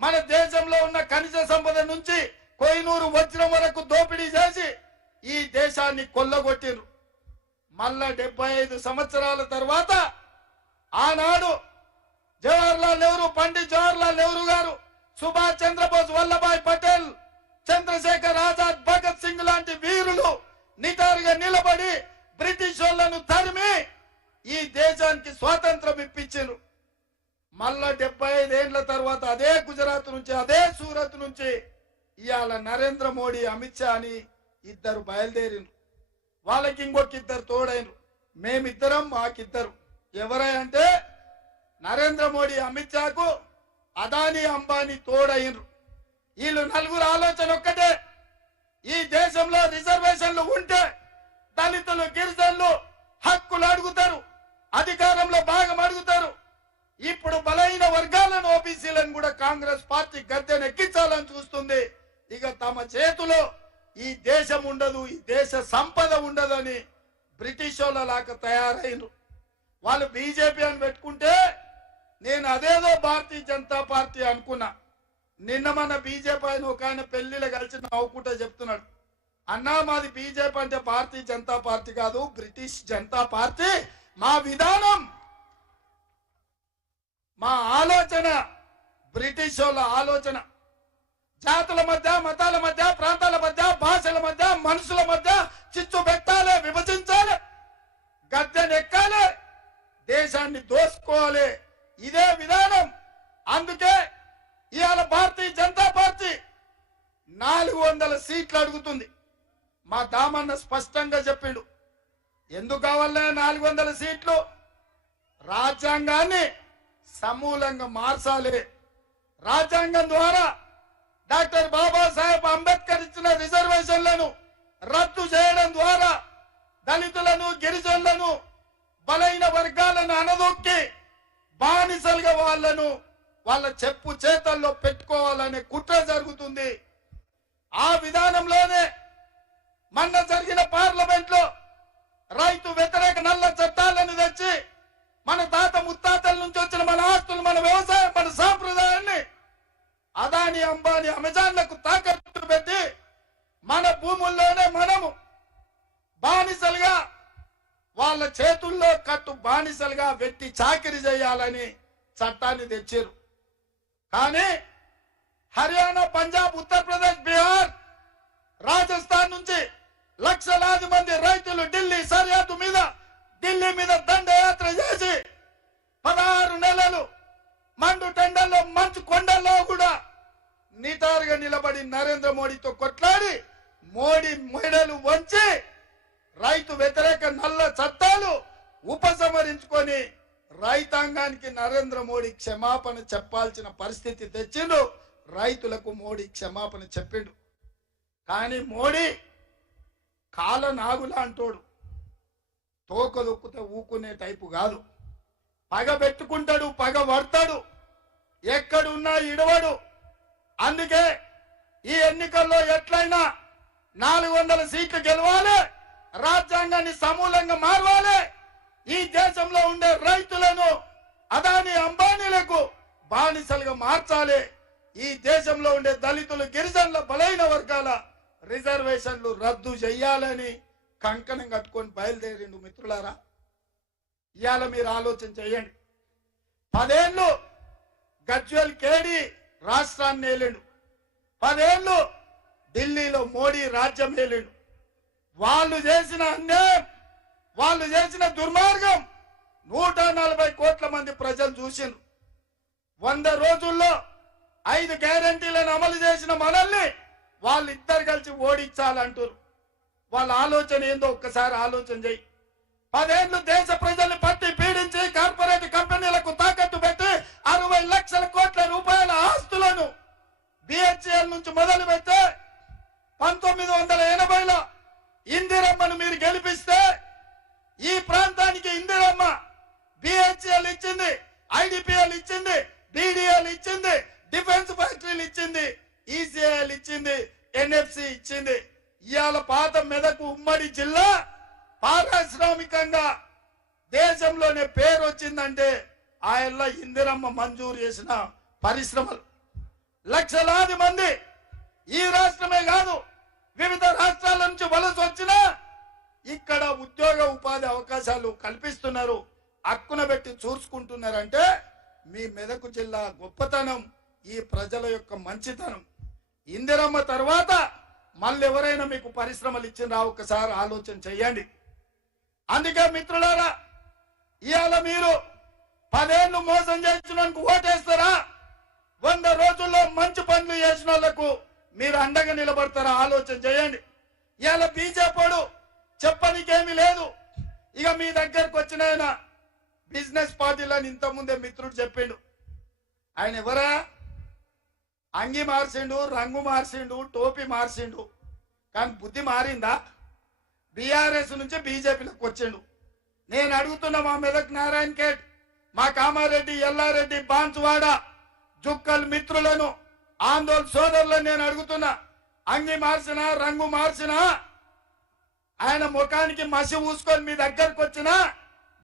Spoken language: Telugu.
మన దేశంలో ఉన్న ఖనిజ సంపద నుంచి కోహినూరు వజ్రం వరకు దోపిడీ చేసి ఈ దేశాన్ని కొల్లగొట్టిరు. మళ్ళా 75 సంవత్సరాల తర్వాత ఆనాడు జవహర్లాల్ నెహ్రూ, పండిత్ జవహర్లాల్ నెహ్రూ గారు, సుభాష్ చంద్రబోస్, వల్లభాయ్ పటేల్, చంద్రశేఖర్ ఆజాద్, భగత్ సింగ్ లాంటి వీరులు నిటారుగా నిలబడి బ్రిటిష్ వాళ్ళను తరిమి ఈ దేశానికి స్వాతంత్రం ఇప్పించారు. మళ్ళా 75 ఏళ్ల తర్వాత అదే గుజరాత్ నుంచి, అదే సూరత్ నుంచి ఇవాళ నరేంద్ర మోడీ, అమిత్ షా అని ఇద్దరు బయలుదేరిను. వాళ్ళకి ఇంకొక ఇద్దరు తోడైనరు. మేమిద్దరం, మాకిద్దరు. ఎవరంటే నరేంద్ర మోడీ, అమిత్ షాకు అదానీ, అంబానీ తోడైనరు. వీళ్ళు నలుగురు ఆలోచన ఒక్కటే, ఈ దేశంలో రిజర్వేషన్లు ఉంటే దళితులు, గిరిజనులు హక్కులు అడుగుతారు, అధికారంలో భాగం అడుగుతారు. ఇప్పుడు బలహీన వర్గాలను, ఓబీసీలను కూడా కాంగ్రెస్ పార్టీ గద్దెనెక్కించాలని చూస్తుంది. ఇక తమ చేతిలో ఈ దేశం ఉండదు, ఈ దేశ సంపద ఉండదని బ్రిటిష్ వాళ్ళలాగా తయారైనరు. వాళ్ళు బీజేపీ అని పెట్టుకుంటే నేను అదేదో భారతీయ జనతా పార్టీ అనుకున్నా. నిన్న మన బీజేపీ అని ఒక ఆయన పెళ్లిలో కలిసి నవ్వుకుంటా చెప్తున్నాడు, అన్నా మాది బీజేపీ అంటే భారతీయ జనతా పార్టీ కాదు, బ్రిటిష్ జనతా పార్టీ. మా విధానం, మా ఆలోచన బ్రిటిష్ వాళ్ళ ఆలోచన. జాతుల మధ్య, మతాల మధ్య, ప్రాంతాల మధ్య, భాషల మధ్య, మనుషుల మధ్య చిచ్చు పెట్టాలి, విభజించాలి, గద్దెనెక్కాలి, దేశాన్ని దోసుకోవాలి. ఇదే విధానం. అందుకే ఇవాళ భారతీయ జనతా పార్టీ 400 సీట్లు అడుగుతుంది. మా దామన్న స్పష్టంగా చెప్పిండు, ఎందుకు కావాలనే 400 సీట్లు? రాజ్యాంగాన్ని సమూలంగా మార్చాలి. రాజ్యాంగం ద్వారా డాక్టర్ బాబాసాహెబ్ అంబేద్కర్ ఇచ్చిన రిజర్వేషన్లను రద్దు చేయడం ద్వారా దళితులను, గిరిజనులను, బలైన వర్గాలను అనదొక్కి బానిసలుగా వాళ్ళ చెప్పు చేతల్లో పెట్టుకోవాలనే కుట్ర జరుగుతుంది. ఆ విధానంలోనే మొన్న జరిగిన పార్లమెంట్ లో రైతు వ్యతిరేక నల్ల చట్టాలను తెచ్చి మన తాత ముత్తాతల నుంచి వచ్చిన మన ఆస్తులు, మన వ్యవసాయం, మన సాంప్రదాయాన్ని అదాని, అంబానీ, అమెజాన్లకు తాకట్టు పెట్టి మన భూముల్లోనే మనము బానిసలుగా, వాళ్ళ చేతుల్లో కట్టు బానిసలుగా వెట్టి చాకిరి చేయాలని చట్టాన్ని తెచ్చారు. కానీ హర్యానా, పంజాబ్, ఉత్తరప్రదేశ్, బీహార్, రాజస్థాన్ నుంచి లక్షలాది మంది రైతులు ఢిల్లీ సరిహద్దు మీద, ఢిల్లీ మీద దండయాత్ర చేసి 16 నెలలు మండు టెండల్లో, మంచు కొండల్లో కూడా నిటారుగా నిలబడి నరేంద్ర మోడీతో కొట్లాడి మోడీ మెడలు వంచి రైతు వ్యతిరేక నల్ల చట్టాలు ఉపసంహరించుకొని రైతాంగానికి నరేంద్ర మోడీ క్షమాపణ చెప్పాల్సిన పరిస్థితి తెచ్చిండు. రైతులకు మోడీ క్షమాపణ చెప్పిండు. కానీ మోడీ కాల నాగులా అంటోడు, తోక దొక్కితే ఊకునే టైపు కాదు. పగ పెట్టుకుంటాడు, పగ పడతాడు, ఎక్కడున్నా ఇడవడు. అందుకే ఈ ఎన్నికల్లో ఎట్లయినా 400 సీట్లు గెలవాలి, రాజ్యాంగాన్ని సమూలంగా మార్వాలి, ఈ దేశంలో ఉండే రైతులను అదాని, అంబానీలకు బానిసలుగా మార్చాలి, ఈ దేశంలో ఉండే దళితులు, గిరిజనుల, బలైన వర్గాల రిజర్వేషన్లు రద్దు చేయాలని కంకణం కట్టుకొని బయలుదేరిండు. మిత్రులారా, ఇవాళ మీరు ఆలోచన చేయండి. 10 ఏళ్ళు గజ్వేల్ కేడి రాష్ట్రాన్ని ఏలిండు, 10 ఏళ్ళు ఢిల్లీలో మోడీ రాజ్యం ఏలిండు. వాళ్ళు చేసిన అన్యాయం, వాళ్ళు చేసిన దుర్మార్గం 140 కోట్ల మంది ప్రజలు చూసిండ్రు. 100 రోజుల్లో 5 గ్యారంటీలను అమలు చేసిన మనల్ని వాళ్ళిద్దరు కలిసి ఓడించాలంటారు. వాళ్ళ ఆలోచన ఏందో ఒక్కసారి ఆలోచన చేయి. 10 ఏళ్ళు దేశ ప్రజల్ని పట్టి పీడించి కార్పొరేట్ కంపెనీలకు తాకట్టు పెట్టి 60 లక్షల కోట్ల రూపాయల ఆస్తులను బిహెచ్ఎల్ నుంచి మొదలు పెడితే 1980లో ఇందిరమ్మను మీరు గెలిపిస్తే ఈ ప్రాంతానికి ఇందిరమ్మ బిహెచ్ఎల్ ఇచ్చింది, ఐడిపిఎల్ ఇచ్చింది, డిడిఎల్ ఇచ్చింది, డిఫెన్స్ ఫ్యాక్టరీలు ఇచ్చింది, ఈసీఐఎల్ ఇచ్చింది, ఎన్ఎఫ్సి ఇచ్చింది. ఇవాళ పాత మెదక్ ఉమ్మడి జిల్లా పారిశ్రామికంగా దేశంలోనే పేరు వచ్చిందంటే ఆయనలో ఇందిరమ్మ మంజూరు చేసిన పరిశ్రమలు. లక్షలాది మంది ఈ రాష్ట్రమే కాదు వివిధ రాష్ట్రాల నుంచి వలస వచ్చినా ఇక్కడ ఉద్యోగ ఉపాధి అవకాశాలు కల్పిస్తున్నారు, హక్కున పెట్టి చూసుకుంటున్నారంటే మీ మెదక్ జిల్లా గొప్పతనం, ఈ ప్రజల యొక్క మంచితనం. ఇందిరమ్మ తర్వాత మళ్ళీ ఎవరైనా మీకు పరిశ్రమలు ఇచ్చినా ఒకసారి ఆలోచన చెయ్యండి. అందుకే మిత్రులారా, ఇవాళ మీరు 10 ఏళ్ళు మోసం చేసినందుకు ఓటేస్తారా? 100 రోజుల్లో మంచి పనులు చేసిన వాళ్ళకు మీరు అండగా నిలబడతారా? ఆలోచన చేయండి. ఇవాళ బీజేపీడు చెప్పనికేమీ లేదు. ఇక మీ దగ్గరకు వచ్చిన ఆయన బిజినెస్ పార్టీలని ఇంతకుముందే మిత్రుడు చెప్పిండు. ఆయన ఎవరా? అంగి మార్చిండు, రంగు మార్చిండు, టోపీ మార్చిండు, కానీ బుద్ధి మారిందా? బీఆర్ఎస్ నుంచి బీజేపీలోకి వచ్చిండు. నేను అడుగుతున్నా మా మెదక్ నారాయణ ఖేడ్, మా కామారెడ్డి, ఎల్లారెడ్డి, బాన్సువాడ, జుక్కల్ మిత్రులను, ఆందోళన సోదరులను నేను అడుగుతున్నా, అంగి మార్చినా రంగు మార్చినా ఆయన ముఖానికి మసి ఊసుకొని మీ దగ్గరకు వచ్చినా